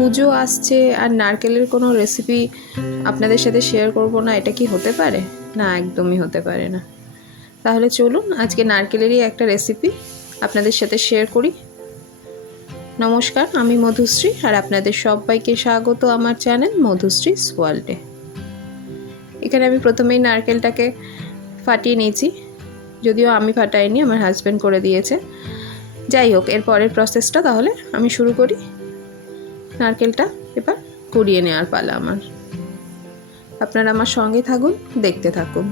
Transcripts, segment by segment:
পুজো আসছে আর নারকেলের কোনো রেসিপি আপনাদের সাথে শেয়ার করব না, এটা কি হতে পারে? না, একদমই হতে পারে না। তাহলে চলুন আজকে নারকেলেরই একটা রেসিপি আপনাদের সাথে শেয়ার করি। নমস্কার, আমি মধুশ্রী আর আপনাদের সবাইকে স্বাগত আমার চ্যানেল মধুশ্রীস ওয়ার্ল্ডে। এখানে আমি প্রথমেই নারকেলটাকে ফাটিয়ে নিয়েছি, যদিও আমি ফাটাইনি, আমার হাজব্যান্ড করে দিয়েছে। যাই হোক, এর পরের প্রসেসটা তাহলে আমি শুরু করি। নারকেলটা এবার কুড়িয়ে নেওয়ার পালা আমার। আপনারা আমার সঙ্গে থাকুন, দেখতে থাকুন।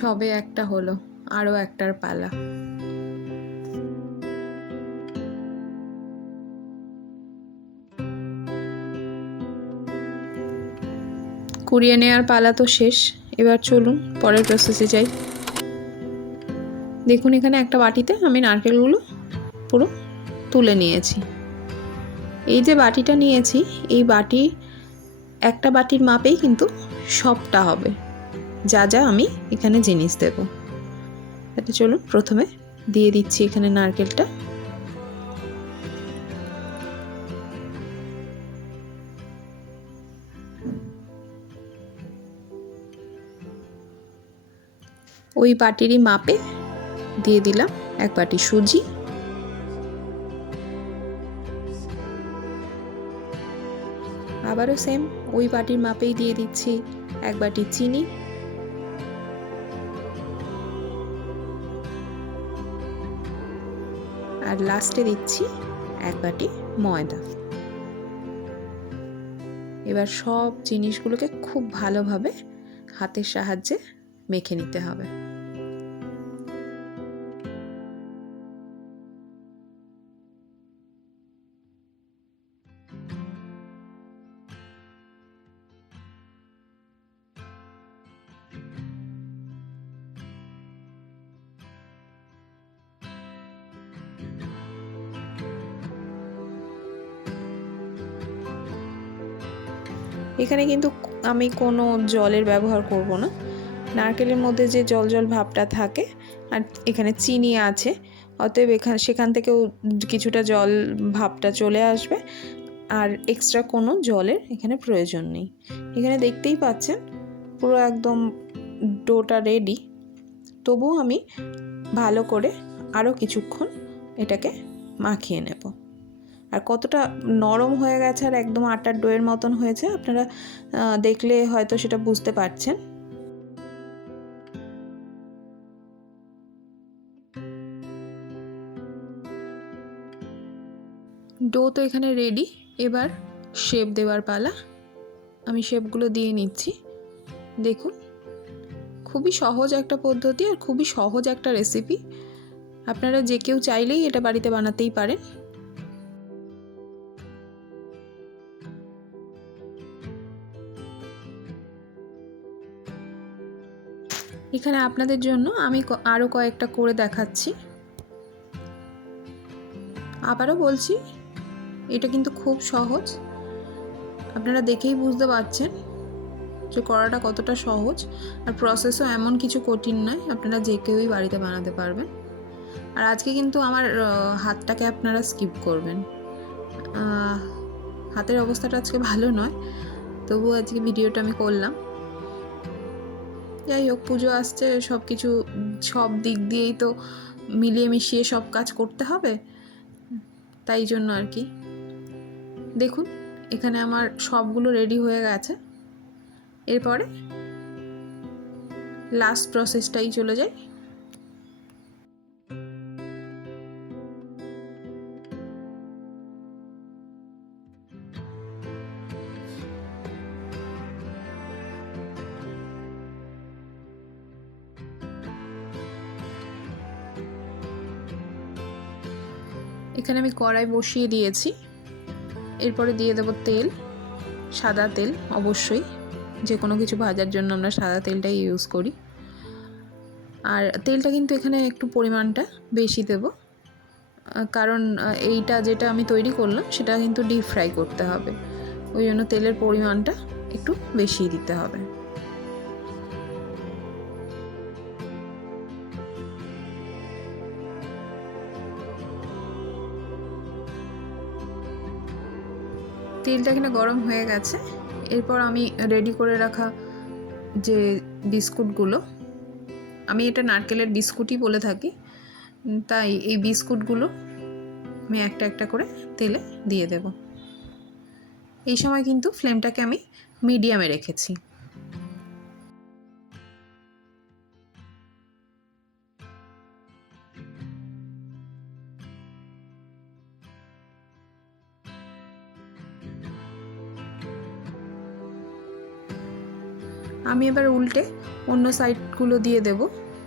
সবে একটা হলো, আরও একটার পালা। কুড়িয়ে নেওয়ার পালা তো শেষ, এবার চলুন পরের প্রসেসে যাই। দেখুন, এখানে একটা বাটিতে আমি নারকেলগুলো পুরো তুলে নিয়েছি। এই যে বাটিটা নিয়েছি, এই বাটি একটা বাটির মাপেই কিন্তু সবটা হবে, যা যা আমি এখানে জিনিস দেব। এটা চলুন প্রথমে দিয়ে দিচ্ছি এখানে নারকেলটা। ওই বাটিরই মাপে দিয়ে দিলাম এক বাটি সুজি, আবারও সেম ওই বাটির মাপেই দিয়ে দিচ্ছি এক বাটি চিনি, আর লাস্টে দিচ্ছি এক বাটি ময়দা। এবার সব জিনিসগুলোকে খুব ভালোভাবে হাতের সাহায্যে মেখে নিতে হবে। এখানে কিন্তু আমি কোনো জলের ব্যবহার করব না। নারকেলের মধ্যে যে জল জল ভাবটা থাকে, আর এখানে চিনি আছে, অতএব সেখান থেকেও কিছুটা জল ভাবটা চলে আসবে, আর এক্সট্রা কোনো জলের এখানে প্রয়োজন নেই। এখানে দেখতেই পাচ্ছেন পুরো একদম ডোটা রেডি। তবুও আমি ভালো করে আরও কিছুক্ষণ এটাকে মাখিয়ে নেব। আর কতটা নরম হয়ে গেছে আর একদম আটার ডোয়ের মতন হয়েছে, আপনারা দেখলে হয়তো সেটা বুঝতে পারছেন। ডো তো এখানে রেডি, এবার শেপ দেওয়ার পালা। আমি শেপগুলো দিয়ে নিচ্ছি। দেখুন, খুবই সহজ একটা পদ্ধতি আর খুবই সহজ একটা রেসিপি। আপনারা যে কেউ চাইলেই এটা বাড়িতে বানাতেই পারেন। এখানে আপনাদের জন্য আমি আরও কয়েকটা করে দেখাচ্ছি। আবারও বলছি, এটা কিন্তু খুব সহজ। আপনারা দেখেই বুঝতে পারছেন যে করাটা কতটা সহজ, আর প্রসেসও এমন কিছু কঠিন নয়, আপনারা যে কেউই বাড়িতে বানাতে পারবেন। আর আজকে কিন্তু আমার হাতটাকে আপনারা স্কিপ করবেন। হাতের অবস্থাটা আজকে ভালো নয়, তবু আজকে ভিডিওটা আমি করলাম। যাই হোক, পুজো আসছে, সব দিক দিয়েই তো মিলিয়ে মিশিয়ে সব কাজ করতে হবে, তাই জন্য আর কি। দেখুন, এখানে আমার সবগুলো রেডি হয়ে গেছে। এরপরে লাস্ট প্রসেসটাই চলে যাই। এখানে আমি কড়াই বসিয়ে দিয়েছি। এরপরে দিয়ে দেব তেল। সাদা তেল, অবশ্যই যে কোনো কিছু ভাজার জন্য আমরা সাদা তেলটাই ইউজ করি। আর তেলটা কিন্তু এখানে একটু পরিমাণটা বেশি দেব, কারণ এইটা যেটা আমি তৈরি করলাম সেটা কিন্তু ডিপ ফ্রাই করতে হবে, ওই জন্য তেলের পরিমাণটা একটু বেশি দিতে হবে। তেলটা এখানে গরম হয়ে গেছে। এরপর আমি রেডি করে রাখা যে বিস্কুটগুলো, আমি এটা নারকেলের বিস্কুটই বলে থাকি, তাই এই বিস্কুটগুলো আমি একটা একটা করে তেলে দিয়ে দেব। এই সময় কিন্তু ফ্লেমটাকে আমি মিডিয়ামে রেখেছি। আমি এবার উল্টে অন্য সাইডগুলো দিয়ে দেব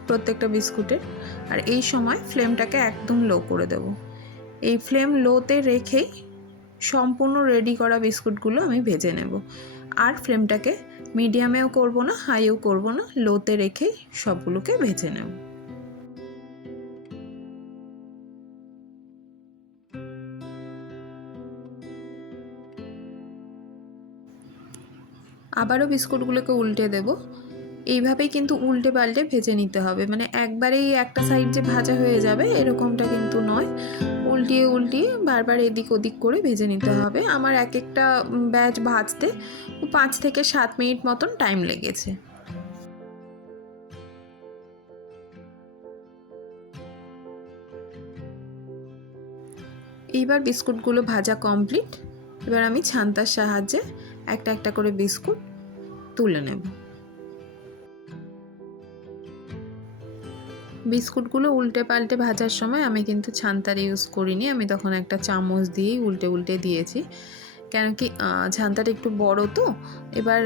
প্রত্যেকটা বিস্কুটের, আর এই সময় ফ্লেমটাকে একদম লো করে দেব। এই ফ্লেম লোতে রেখেই সম্পূর্ণ রেডি করা বিস্কুটগুলো আমি ভেজে নেব, আর ফ্লেমটাকে মিডিয়ামেও করব না, হাইও করব না, লোতে রেখেই সবগুলোকে ভেজে নেব। আবারও বিস্কুটগুলোকে উল্টে দেব। এইভাবেই কিন্তু উল্টে পাল্টে ভেজে নিতে হবে, মানে একবারেই একটা সাইড যে ভাজা হয়ে যাবে এরকমটা কিন্তু নয়, উল্টিয়ে উল্টিয়ে বারবার এদিক ওদিক করে ভেজে নিতে হবে। আমার এক একটা ব্যাচ ভাজতে 5 থেকে 7 মিনিট মতন টাইম লেগেছে। এইবার বিস্কুটগুলো ভাজা কমপ্লিট। এবার আমি ছান্তার সাহায্যে একটা একটা করে বিস্কুট তুলে নেব। বিস্কুটগুলো উল্টে পাল্টে ভাজার সময় আমি কিন্তু ছান্তার ইউজ করিনি, আমি তখন একটা চামচ দিয়েই উল্টে উল্টে দিয়েছি, কেন কি ছান্তাটা একটু বড় তো, এবার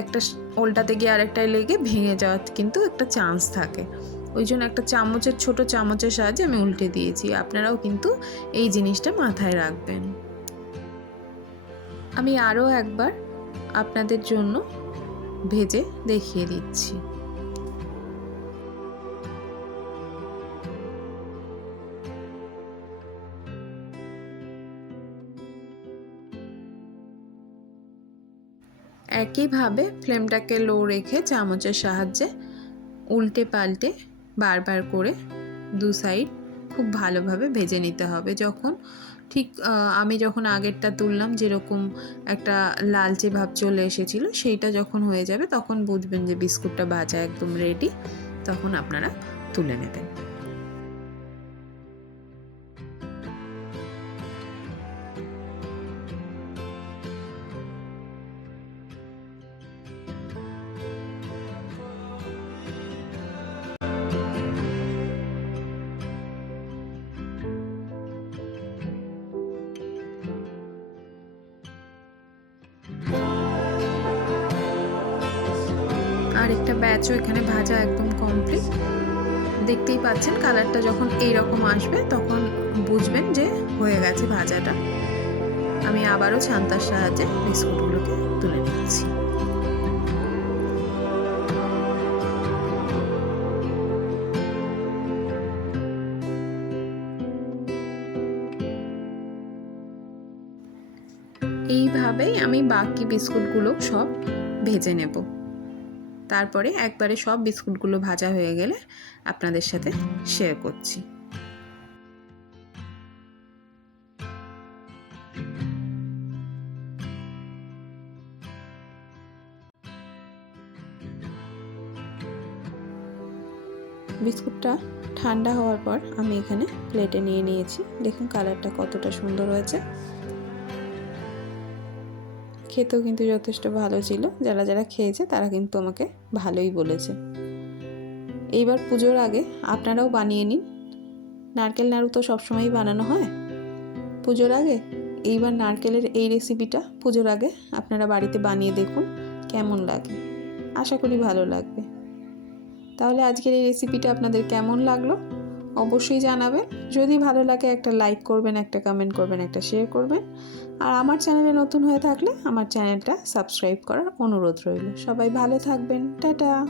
একটা উল্টাতে গিয়ে আরেকটায় লেগে ভেঙে যাওয়ার কিন্তু একটা চান্স থাকে, ওই জন্য একটা চামচের ছোট চামচের সাহায্যে আমি উল্টে দিয়েছি। আপনারাও কিন্তু এই জিনিসটা মাথায় রাখবেন। আমি আরও একবার আপনাদের জন্য ভেজে দেখিয়ে দিচ্ছি। একইভাবে ফ্লেমটাকে লো রেখে চামচের সাহায্যে উল্টে পাল্টে বারবার করে দু সাইড খুব ভালোভাবে ভেজে নিতে হবে। যখন ঠিক আমি যখন আগেরটা তুললাম যেরকম একটা লালচে ভাব চলে এসেছিলো, সেইটা যখন হয়ে যাবে তখন বুঝবেন যে বিস্কুটটা ভাজা একদম রেডি, তখন আপনারা তুলে নেবেন। আর একটা ব্যাচও এখানে ভাজা একদম কমপ্লিট, দেখতেই পাচ্ছেন কালারটা যখন এইরকম আসবে তখন বুঝবেন যে হয়ে গেছে ভাজাটা। আমি আবারও ছান্তার সাহায্যে বিস্কুটগুলোকে তুলে নিচ্ছি। এইভাবেই আমি বাকি বিস্কুটগুলো সব ভেজে নেব। তারপরে একবারে সব বিস্কুটগুলো ভাজা হয়ে গেলে আপনাদের সাথে শেয়ার করছি। বিস্কুটটা ঠান্ডা হওয়ার পর আমি এখানে প্লেটে নিয়ে নিয়েছি। দেখুন কালারটা কতটা সুন্দর হয়েছে, খেতেও কিন্তু যথেষ্ট ভালো ছিল। যারা যারা খেয়েছে তারা কিন্তু আমাকে ভালোই বলেছে। এইবার পুজোর আগে আপনারাও বানিয়ে নিন। নারকেল নাড়ু তো সবসময়ই বানানো হয় পুজোর আগে, এইবার নারকেলের এই রেসিপিটা পুজোর আগে আপনারা বাড়িতে বানিয়ে দেখুন কেমন লাগে, আশা করি ভালো লাগবে। তাহলে আজকের এই রেসিপিটা আপনাদের কেমন লাগলো অবশ্যই জানাবেন। যদি ভালো লাগে একটা লাইক করবেন, একটা কমেন্ট করবেন, একটা শেয়ার করবেন। আর আমার চ্যানেলে নতুন হয়ে থাকলে আমার চ্যানেলটা সাবস্ক্রাইব করার অনুরোধ রইল। সবাই ভালো থাকবেন। টাটা।